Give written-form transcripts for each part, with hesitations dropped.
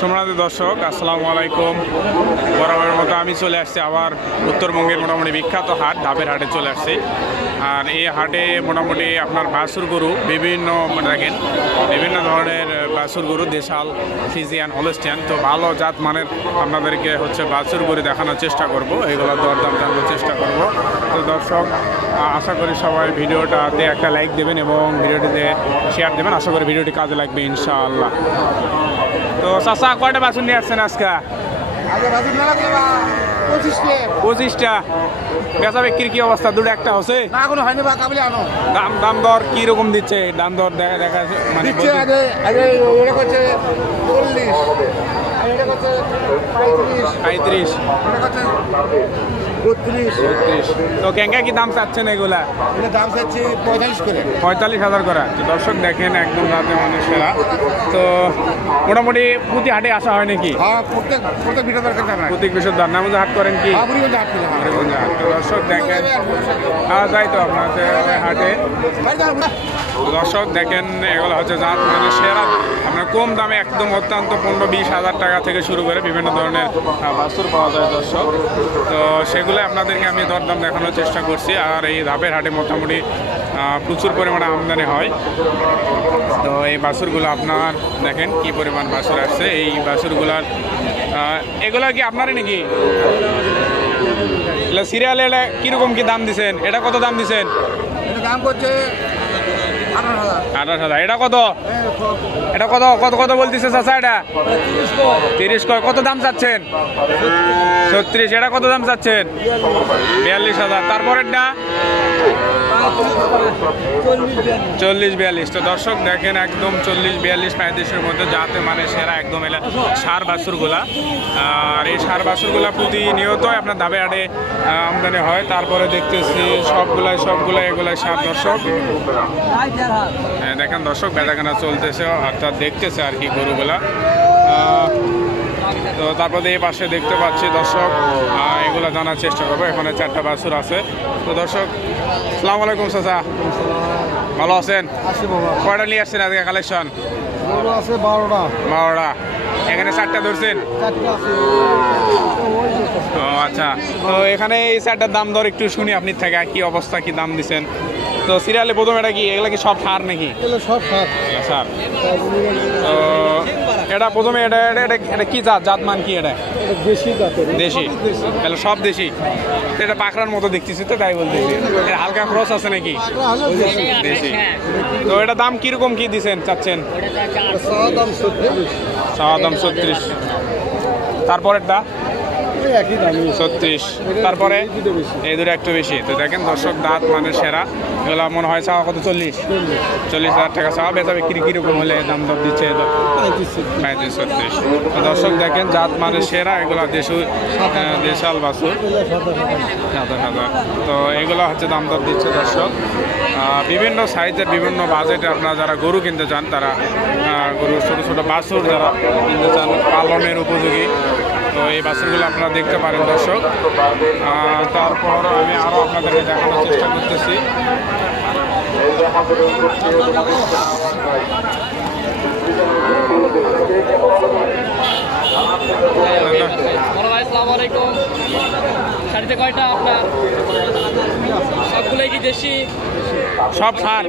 সম্মানিত দর্শক, আসসালামু আলাইকুম। বরাবরের মতো আমি চলে আসছি আবার উত্তরবঙ্গের মোটামুটি বিখ্যাত হাট ধাপের হাটে চলে আসছি। আর এই হাটে মোটামুটি আপনার বাছুর গরু বিভিন্ন দেখেন, বিভিন্ন ধরনের বাছুর গরু, দেশাল, ফ্রিজিয়ান, হলস্টিয়ান। তো ভালো জাত মানের আপনাদেরকে হচ্ছে বাছুর গরু দেখানোর চেষ্টা করব, এইগুলো দরদাম জানানোর চেষ্টা করব। তো দর্শক, আশা করি সবাই ভিডিওটাতে একটা লাইক দেবেন এবং ভিডিওটিতে শেয়ার দেবেন। আশা করি ভিডিওটি কাজে লাগবে ইনশাআল্লাহ। তো চাচা কয়টা বাছুর নিয়ে আসছেন আজকে? 25টা। বেচা বিক্রির কি অবস্থা? দুটো একটা হচ্ছে, দাম দর কি রকম দিচ্ছে? দাম দর দেখা মানে 35, 32। তো ক্যাঙ্কা কি দাম চাচ্ছেন এগুলা? দাম চাচ্ছি 45,000 করে। তো দর্শক দেখেন, একদম রাতে মানুষেরা। তো মোটামুটি প্রতি হাটে আসা হয় নাকি? প্রত্যেক বিষয় নারায়ণগঞ্জ হাট করেন কি? নারায়ণগঞ্জ হাট। তো দর্শক দেখেন, যাই তো আপনাদের হাটে। দর্শক দেখেন, এগুলো হচ্ছে জাত মানে সেরা, আপনার কম দামে একদম অত্যন্ত 15-20 হাজার টাকা থেকে শুরু করে বিভিন্ন ধরনের বাছুর পাওয়া যায় দর্শক। তো সেগুলো আপনাদেরকে আমি দরদাম দেখানোর চেষ্টা করছি। আর এই ধাপের হাটে মোটামুটি প্রচুর পরিমাণে আমদানি হয়। তো এই বাছুরগুলো আপনার দেখেন কি পরিমাণ বাছুর আসছে। এই বাছুরগুলার এগুলো কি আপনারই নাকি? সিরিয়ালে এটা কীরকম কি দাম দিচ্ছেন? এটা কত দাম দিচ্ছেন? দাম করছে 28,000। এটা কত? এটা কত কত কত বলতেছে চাচা? এটা 30 কয়। কত দাম চাচ্ছেন? 36। এটা কত দাম চাচ্ছেন? 42,000। তারপরেরটা 40-42। তো দর্শক দেখেন, একদম 40-42-35-এর মধ্যে জাতে মানে সেরা একদম এলা সার বাছুরগুলা। আর এই সার বাছুরগুলা প্রতিনিয়ত আপনার ধাপে হাটে আমদানি হয়। তারপরে দেখতেছি সবগুলাই এগুলাই সার দর্শক। দেখেন দর্শক, বেচাকেনা চলতেছে, অর্থাৎ দেখতেছে আর কি গরুগুলা। তো তারপরে এই পাশে দেখতে পাচ্ছি দর্শক, এগুলা জানার চেষ্টা করবো। এখানে 4টা বাছুর আছে। তো দর্শক, আসসালামু আলাইকুম চাচা, ভালো আছেন? কয়টা নিয়ে আসছেন আজকে কালেকশন? 12টা। এখানে 4টা ধরছেন? ও আচ্ছা। তো এখানে এই 4টার দাম দর একটু শুনি আপনার থেকে, কি অবস্থা, কি দাম দিচ্ছেন? তো সিরিয়ালে প্রথম এটা কি, এগুলা কি সব সার নাকি? সব সার। তো এটা প্রথমে এটা কি জাত মান কি? এটা দেশি, তাহলে সব দেশি। এটা পাকড়ার মতো দেখতেছি, তো তাই বলতেছি। হালকা ক্রস আছে নাকি? দেশি। তো এটা দাম কিরকম কি দিচ্ছেন, চাচ্ছেন? চাওয়া দাম 36। তারপরেরটা 36। তারপরে এই দুটো একটু বেশি। তো দেখেন দর্শক, দাঁত মানে সেরা। এগুলো মনে হয় চাওয়া কত? 40,000 টাকা চাওয়া। বেচা বিক্রি কিরকম হলে দাম দর দিচ্ছে? 35-36। তো দর্শক দেখেন, জাত মানে সেরা, এগুলো দেশাল বাছুর, সাদা। তো এগুলো হচ্ছে দাম দর দিচ্ছে দর্শক। বিভিন্ন সাইজের, বিভিন্ন বাজেটে আপনারা যারা গরু কিনতে চান, তারা গরুর ছোটো বাছুর যারা কিনতে চান, পালনের উপযোগী, তো এই বাছুরগুলো আপনারা দেখতে পারেন দর্শক। তারপর আমি আরও আপনাদেরকে দেখানোর চেষ্টা করতেছি। কয়টা আপনার? সবগুলোই কি দেশি? সব সার।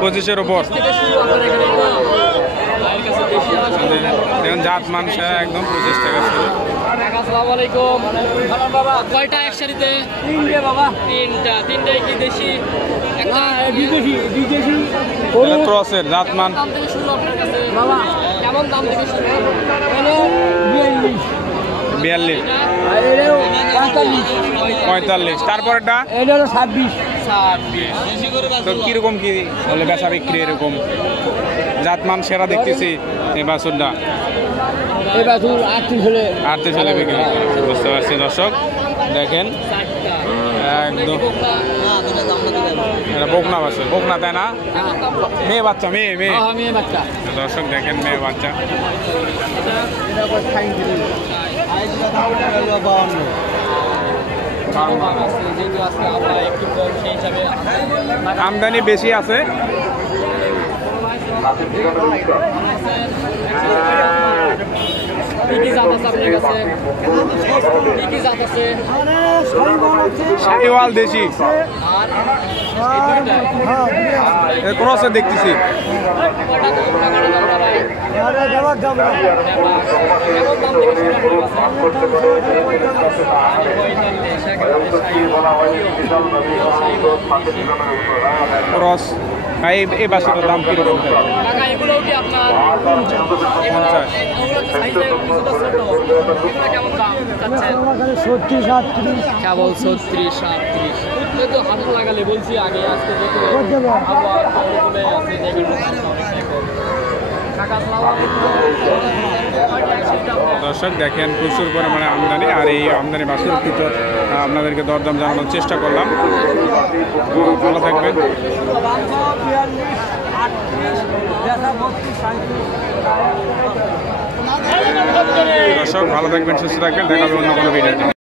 25-এর উপর। দেখুন, জাত মানুষ একদম 25 টাকা শুরু। আসসালামু আলাইকুম। কয়টা এক সারিতে? 3টে বাবা। 3টাই কি দেশি? একটা বিদেশি ক্রসের জাত মান। দাম থেকে শুরু আপনার কাছে বাবা? কেমন দাম থেকে শুরু? 42। 45। তারপরেরটা 26। তো কিরকম কি হলে বেচা বিক্রি? এরকম জাতমান সেরা দেখতেছি এই বাছুরটা। এই বাছুর 38 হলে বিক্রি, বুঝতে পারছি দর্শক। দেখেন একদম এটা বকনা বাছুর, বকনা তাই না? মেয়ে বাচ্চা, মেয়ে বাচ্চা। দর্শক দেখেন, মেয়ে বাচ্চা। আমদানি বেশি আছে, কি কি জাত আছে আপনার কাছে? কি কি জাত আছে? শাহিওয়াল দেশি আর এই দুইটাই। ক্রসে দেখতেছি। কয়টা দাম টাকাটা দাম ভাই? কেমন দাম থেকে শুরু ক্রস এই বাসটার দাম কিরকম? টাকা এগুলোও কি আপনার 50। কেমন দাম চাচ্ছেন? 37-38 কেবল 36-38 তো হাত লাগালে বলছি আগে আজকে যত আবহাওয়া কমে আছে যেগুলো দর্শক দেখেন প্রচুর পরিমাণে আমদানি, আর এই আমদানি বাছুর ভিতর আপনাদেরকে দরদাম জানানোর চেষ্টা করলাম। ভালো থাকবেন। দর্শক ভালো থাকবেন, সুস্থ থাকবেন, দেখা হবে অন্য কোনো ভিডিওতে।